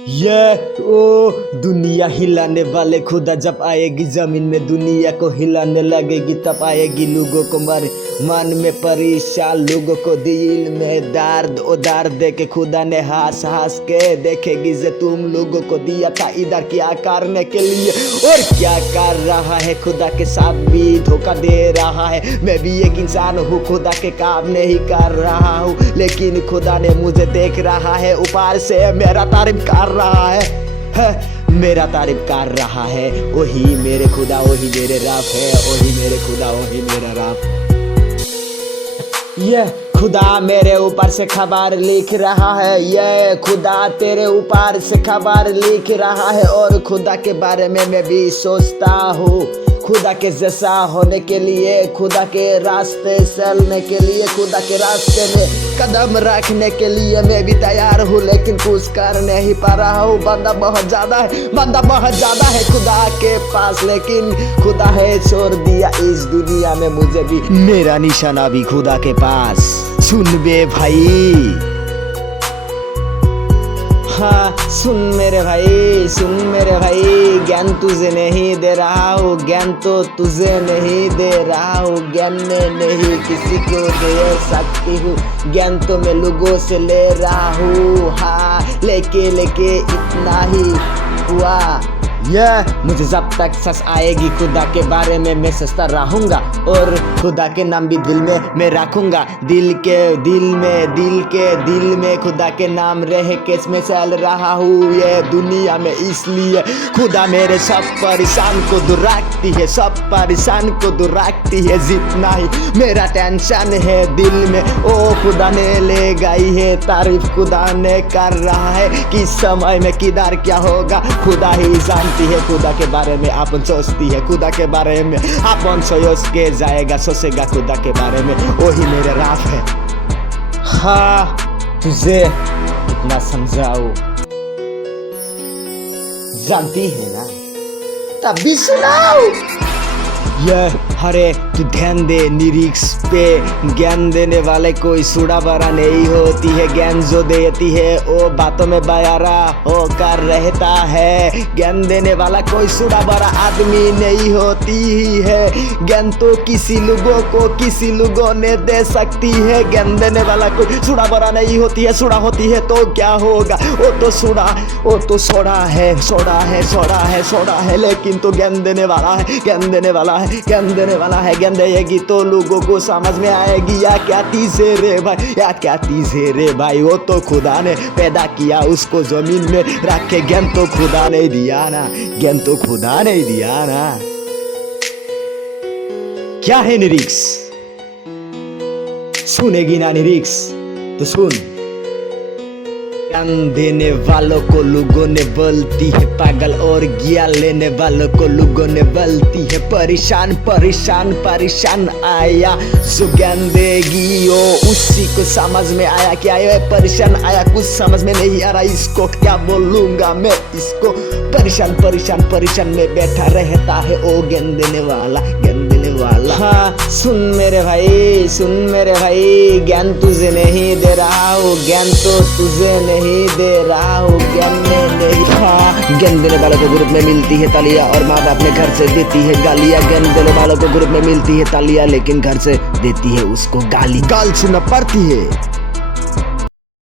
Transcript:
ये ओ दुनिया हिलाने वाले खुदा जब आएगी जमीन में, दुनिया को हिलाने लगेगी तब आएगी। लोगों को मन में परेशान, लोगों को दिल में दर्द उधार दे के खुदा ने हंस हंस के देखेगी जे तुम लोगों को दिया था इधर क्या करने के लिए और क्या कर रहा है। खुदा के साथ भी धोखा दे रहा है। मैं भी एक इंसान हूँ, खुदा के काम नहीं कर रहा हूँ, लेकिन खुदा ने मुझे देख रहा है ऊपर से, मेरा तारीफ कर रहा है, मेरा तारीफ कर रहा है। वही मेरे खुदा, वही मेरे रब है, वही मेरे खुदा, वही मेरा रब। ये खुदा मेरे ऊपर से खबर लिख रहा है, ये खुदा तेरे ऊपर से खबर लिख रहा है। और खुदा के बारे में मैं भी सोचता हूँ, खुदा के जैसा होने के लिए, खुदा के रास्ते चलने के लिए, खुदा के रास्ते में कदम रखने के लिए मैं भी तैयार हूँ, लेकिन कुछ कर नहीं पा रहा हूँ। बंदा बहुत ज्यादा है खुदा के पास, लेकिन खुदा है छोड़ दिया इस दुनिया में मुझे भी। मेरा निशाना भी खुदा के पास। सुन बे भाई, हाँ सुन मेरे भाई, ज्ञान तुझे नहीं दे रहा हूँ, ज्ञान तो तुझे नहीं दे रहा हूँ, ज्ञान में नहीं किसी को दे सकती हूँ, ज्ञान तो मैं लोगों से ले रहा हूँ। हाँ लेके इतना ही हुआ। मुझे जब तक सस आएगी खुदा के बारे में मैं सोचता रहूंगा, और खुदा के नाम भी दिल में मैं रखूंगा। दिल में खुदा के नाम रह के मैं चल रहा हूँ ये दुनिया में, इसलिए खुदा मेरे सब परेशान को दूर रखती है, सब परेशान को दूर रखती है। जितना ही मेरा टेंशन है दिल में, ओ खुदा ने ले गई है। तारीफ खुदा ने कर रहा है, किस समय में किधर क्या होगा खुदा ही जानती है। खुदा के बारे में अपन सोचती है, खुदा के बारे में अपन सोच के जाएगा, सोचेगा खुदा के बारे में, वही मेरे राफ है। हाँ तुझे इतना समझाओ, जानती है ना, तब भी सुनाओ। हरे तू ध्यान दे निरीक्ष पे, ज्ञान देने वाले कोई सूड़ा बड़ा नहीं होती है, ज्ञान जो देती है वो बातों में बयारा होकर रहता है। ज्ञान देने वाला कोई सूड़ा बड़ा आदमी नहीं होती ही है, ज्ञान तो किसी लोगों ने दे सकती है। ज्ञान देने वाला कोई सूड़ा बड़ा नहीं होती है, सूड़ा होती है तो क्या होगा, वो तो सोड़ा है, लेकिन तो ज्ञान देने वाला है, ज्ञान देगी तो लोगों को समझ में आएगी। या क्या चीज़ है रे भाई, वो तो खुदा ने पैदा किया, उसको जमीन में रख के। ज्ञान तो खुदा नहीं दिया ना, क्या है निरीक्ष? सुनेगी ना निरीक्ष तो सुन। ज्ञान देने वालों को लोगों ने बोलती है पागल, और ज्ञान लेने वालों को लोगों ने बोलती है परेशान। आया जो ज्ञान देगी वो उसी को समझ में आया, क्या ये परेशान आया, कुछ समझ में नहीं आ रहा, इसको क्या बोलूंगा मैं, इसको परेशान में बैठा रहता है वो ज्ञान देने वाला। हाँ सुन मेरे भाई, ज्ञान तुझे नहीं दे रहा हूँ, ज्ञान तो तुझे नहीं दे रहा हूँ, ज्ञान में नहीं। हाँ ज्ञान देने वालों को ग्रुप में मिलती है तालियां, और माँ बाप ने घर से देती है गालियां। ज्ञान देने वालों को ग्रुप में मिलती है तालियां, लेकिन घर से देती है उसको गाली। गाल सुनना पड़ती है।